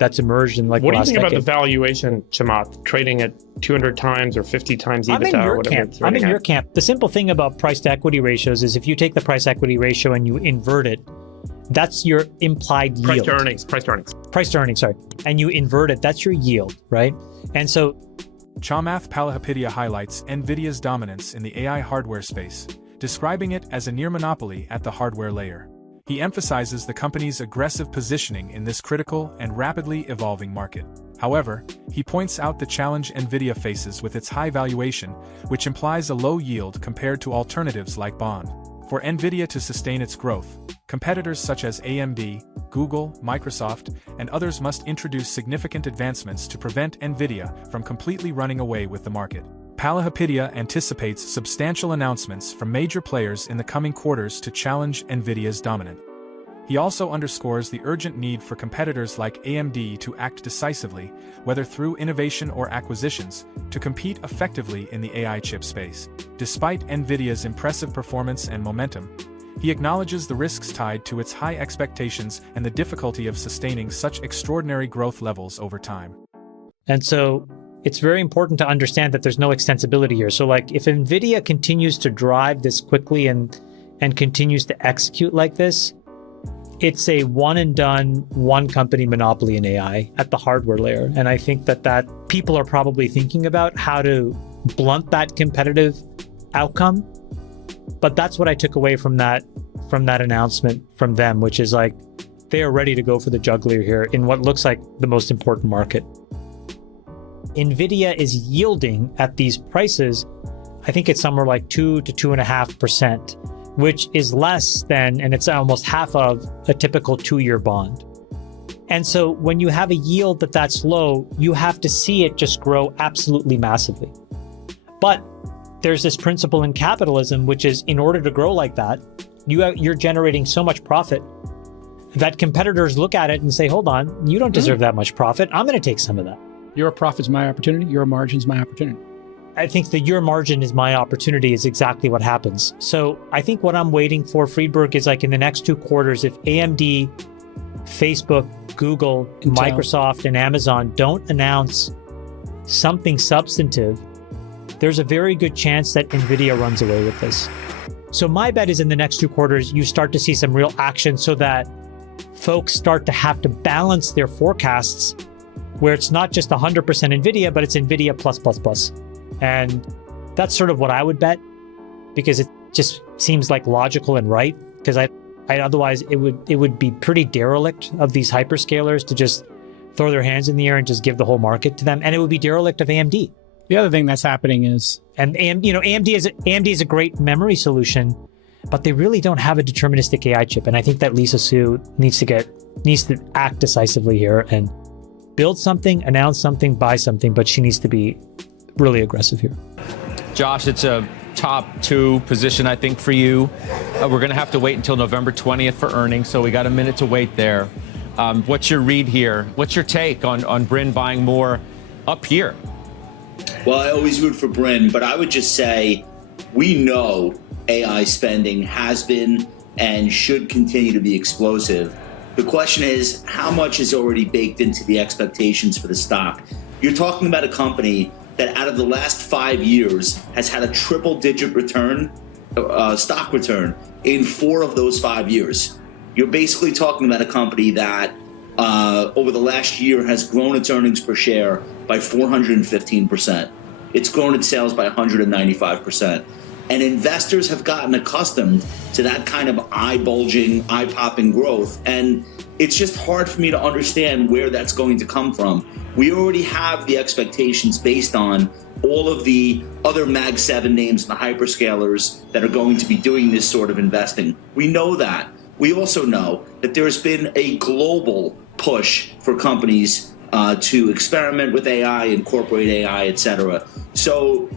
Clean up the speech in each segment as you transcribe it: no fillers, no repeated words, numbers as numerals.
that's emerged in like what the last do you think decade. about the valuation, Chamath, trading at 200 times or 50 times EBITDA? I'm in your whatever camp. it's I'm in trading your at? camp. The simple thing about price to equity ratios is if you take the price equity ratio and you invert it, that's your implied yield. Price to earnings, price to earnings. Price to earnings, sorry. And you invert it, that's your yield, right? And so Chamath Palihapitiya highlights Nvidia's dominance in the AI hardware space, describing it as a near monopoly at the hardware layer. He emphasizes the company's aggressive positioning in this critical and rapidly evolving market. However, he points out the challenge Nvidia faces with its high valuation, which implies a low yield compared to alternatives like bond. For Nvidia to sustain its growth, competitors such as AMD, Google, Microsoft, and others must introduce significant advancements to prevent Nvidia from completely running away with the market. Palihapitiya anticipates substantial announcements from major players in the coming quarters to challenge Nvidia's dominance. He also underscores the urgent need for competitors like AMD to act decisively, whether through innovation or acquisitions, to compete effectively in the AI chip space. Despite Nvidia's impressive performance and momentum, he acknowledges the risks tied to its high expectations and the difficulty of sustaining such extraordinary growth levels over time. And so it's very important to understand that there's no extensibility here. So like if Nvidia continues to drive this quickly and continues to execute like this, it's a one and done, one company monopoly in AI at the hardware layer. And I think that people are probably thinking about how to blunt that competitive outcome. But that's what I took away from that announcement from them, which is like they are ready to go for the jugular here in what looks like the most important market. Nvidia is yielding at these prices, I think it's somewhere like 2 to 2.5%, which is less than, and it's almost half of a typical 2-year bond. And so when you have a yield that's low, you have to see it just grow absolutely massively. But there's this principle in capitalism, which is in order to grow like that, you're generating so much profit that competitors look at it and say, hold on, you don't deserve that much profit. I'm going to take some of that. Your profit's my opportunity. Your margin's my opportunity. I think that your margin is my opportunity is exactly what happens. So I think what I'm waiting for, Friedberg, is like in the next 2 quarters, if AMD, Facebook, Google, Intel, Microsoft, and Amazon don't announce something substantive, there's a very good chance that Nvidia runs away with this. So my bet is in the next 2 quarters, you start to see some real action so that folks start to have to balance their forecasts where it's not just 100% Nvidia, but it's Nvidia plus, plus, plus. And that's sort of what I would bet, because it just seems like logical and right, because I otherwise it would be pretty derelict of these hyperscalers to just throw their hands in the air and just give the whole market to them. And it would be derelict of AMD. The other thing that's happening is, and AMD is a great memory solution, but they really don't have a deterministic AI chip. And I think that Lisa Su needs to act decisively here and build something, announce something, buy something, but she needs to be really aggressive here. Josh, it's a top 2 position, I think, for you. We're going to have to wait until November 20th for earnings, so we got a minute to wait there. What's your read here? What's your take on Brin buying more up here? Well, I always root for Brin, but I would just say we know AI spending has been and should continue to be explosive. The question is, how much is already baked into the expectations for the stock? You're talking about a company that out of the last 5 years has had a triple-digit return, stock return in 4 of those 5 years. You're basically talking about a company that over the last year has grown its earnings per share by 415%. It's grown its sales by 195%. And investors have gotten accustomed to that kind of eye-bulging, eye-popping growth. And it's just hard for me to understand where that's going to come from. We already have the expectations based on all of the other Mag 7 names and the hyperscalers that are going to be doing this sort of investing. We know that. We also know that there has been a global push for companies to experiment with AI, incorporate AI, et cetera. So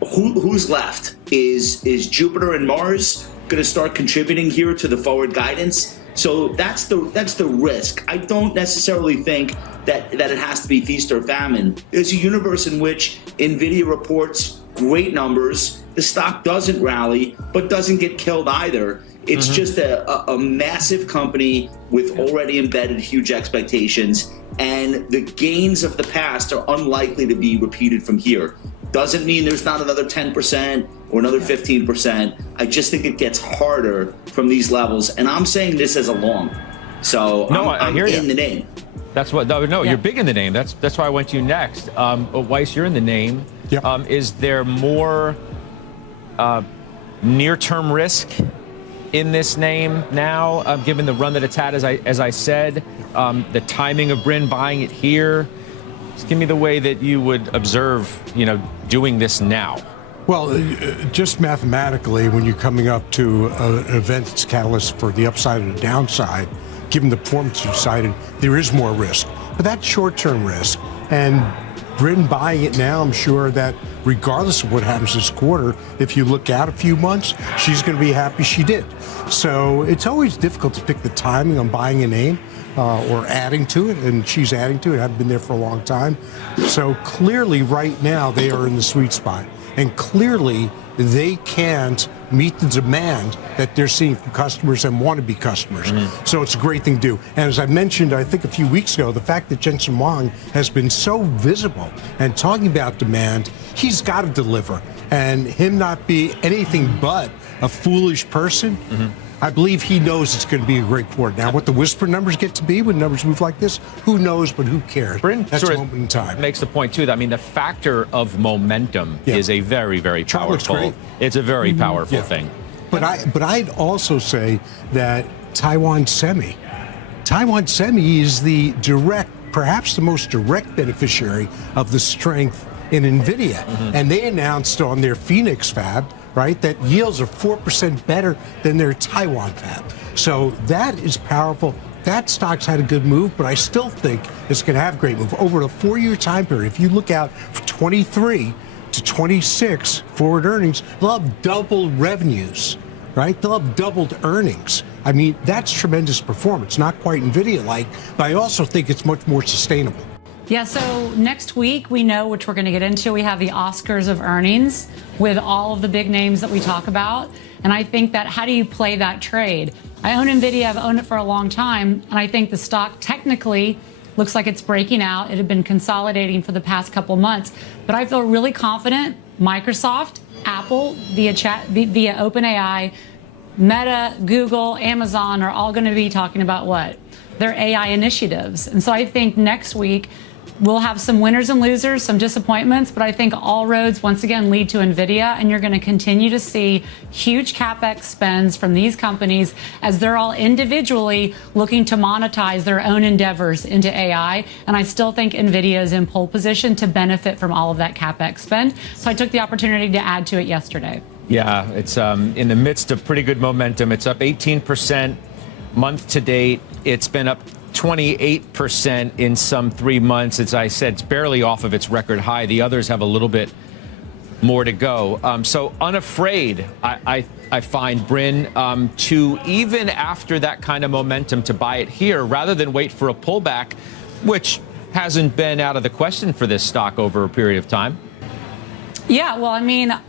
who's left? Is Jupiter and Mars going to start contributing here to the forward guidance? So that's the risk. I don't necessarily think that it has to be feast or famine. There's a universe in which Nvidia reports great numbers the stock doesn't rally, but doesn't get killed either. It's just a massive company with already embedded huge expectations, and the gains of the past are unlikely to be repeated from here. Doesn't mean there's not another 10% or another 15%. I just think it gets harder from these levels, and I'm saying this as a long. So No, I'm I hear in you. the name. That's what. No, you're big in the name. That's why I went to you next. Weiss, you're in the name. Yep. Is there more near-term risk in this name now, given the run that it's had, as I said, the timing of Bryn buying it here? Just give me the way that you would observe, doing this now. Well, just mathematically, when you're coming up to an event that's catalyst for the upside and the downside, given the performance you cited, there is more risk. But that's short-term risk. And Bryn buying it now, I'm sure that regardless of what happens this quarter, if you look out a few months, she's going to be happy she did. So it's always difficult to pick the timing on buying a name or adding to it, and she's adding to it. I've been there for a long time. So clearly right now they are in the sweet spot. And clearly they can't meet the demand that they're seeing from customers and want-to-be customers. So it's a great thing to do. And as I mentioned, I think a few weeks ago, the fact that Jensen Huang has been so visible and talking about demand, he's got to deliver. And him not be anything but a foolish person, I believe he knows it's going to be a great quarter. Now, what the whisper numbers get to be when numbers move like this, who knows, but who cares? Bryn That's sort a of moment in time. makes the point, too, that, the factor of momentum is a very, very Chart looks powerful. great. It's a very powerful thing. But I'd also say that Taiwan Semi is the direct, perhaps the most direct beneficiary of the strength in Nvidia. And they announced on their Phoenix fab, right, that yields are 4% better than their Taiwan fab. So that is powerful. That stock's had a good move, but I still think it's going to have a great move. Over a 4-year time period, if you look out for 23 to 26 forward earnings, they'll have doubled revenues, right? They'll have doubled earnings. That's tremendous performance. Not quite Nvidia-like, but I also think it's much more sustainable. Yeah, so next week we know, which we're going to get into, we have the Oscars of earnings with all of the big names that we talk about. And I think that, how do you play that trade? I own Nvidia, I've owned it for a long time, and I think the stock technically looks like it's breaking out. It had been consolidating for the past couple months, but I feel really confident Microsoft, Apple, via OpenAI, Meta, Google, Amazon are all going to be talking about what? Their AI initiatives. And so I think next week we'll have some winners and losers, some disappointments, but I think all roads once again lead to Nvidia, and you're going to continue to see huge CapEx spends from these companies as they're all individually looking to monetize their own endeavors into AI. And I still think Nvidia is in pole position to benefit from all of that CapEx spend. So I took the opportunity to add to it yesterday. Yeah, it's in the midst of pretty good momentum. It's up 18% month to date. It's been up 28% in some 3 months. As I said, it's barely off of its record high. The others have a little bit more to go. So unafraid, I find, Bryn, to even after that kind of momentum to buy it here rather than wait for a pullback, which hasn't been out of the question for this stock over a period of time. Yeah, well,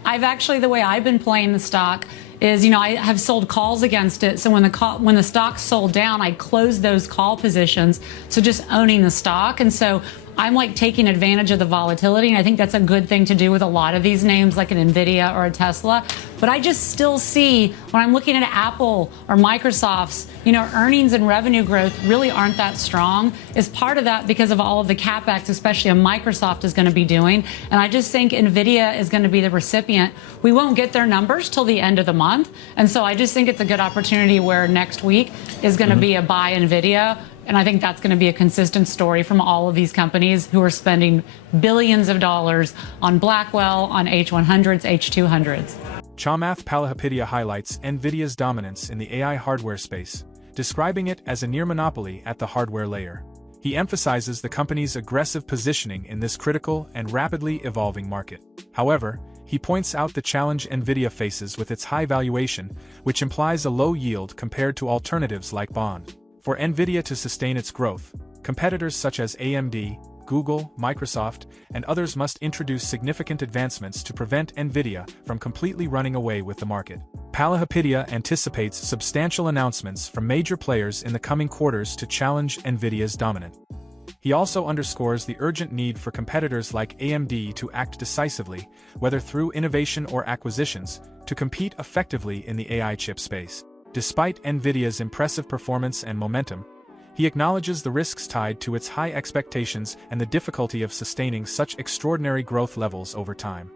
I've actually, the way I've been playing the stock is, I have sold calls against it. So when the stock sold down, I closed those call positions. So just owning the stock. And so I'm like taking advantage of the volatility. And I think that's a good thing to do with a lot of these names like an Nvidia or a Tesla. But I just still see when I'm looking at Apple or Microsoft's, earnings and revenue growth really aren't that strong. Is part of that because of all of the CapEx, especially Microsoft is going to be doing. And I just think Nvidia is going to be the recipient. We won't get their numbers till the end of the month. And so I just think it's a good opportunity where next week is going to be a buy Nvidia. And I think that's going to be a consistent story from all of these companies who are spending billions of dollars on Blackwell, on H100s, H200s. Chamath Palihapitiya highlights Nvidia's dominance in the AI hardware space, describing it as a near monopoly at the hardware layer. He emphasizes the company's aggressive positioning in this critical and rapidly evolving market. However, he points out the challenge Nvidia faces with its high valuation, which implies a low yield compared to alternatives like bond. For Nvidia to sustain its growth, competitors such as AMD, Google, Microsoft, and others must introduce significant advancements to prevent Nvidia from completely running away with the market. Palihapitiya anticipates substantial announcements from major players in the coming quarters to challenge Nvidia's dominance. He also underscores the urgent need for competitors like AMD to act decisively, whether through innovation or acquisitions, to compete effectively in the AI chip space. Despite Nvidia's impressive performance and momentum, he acknowledges the risks tied to its high expectations and the difficulty of sustaining such extraordinary growth levels over time.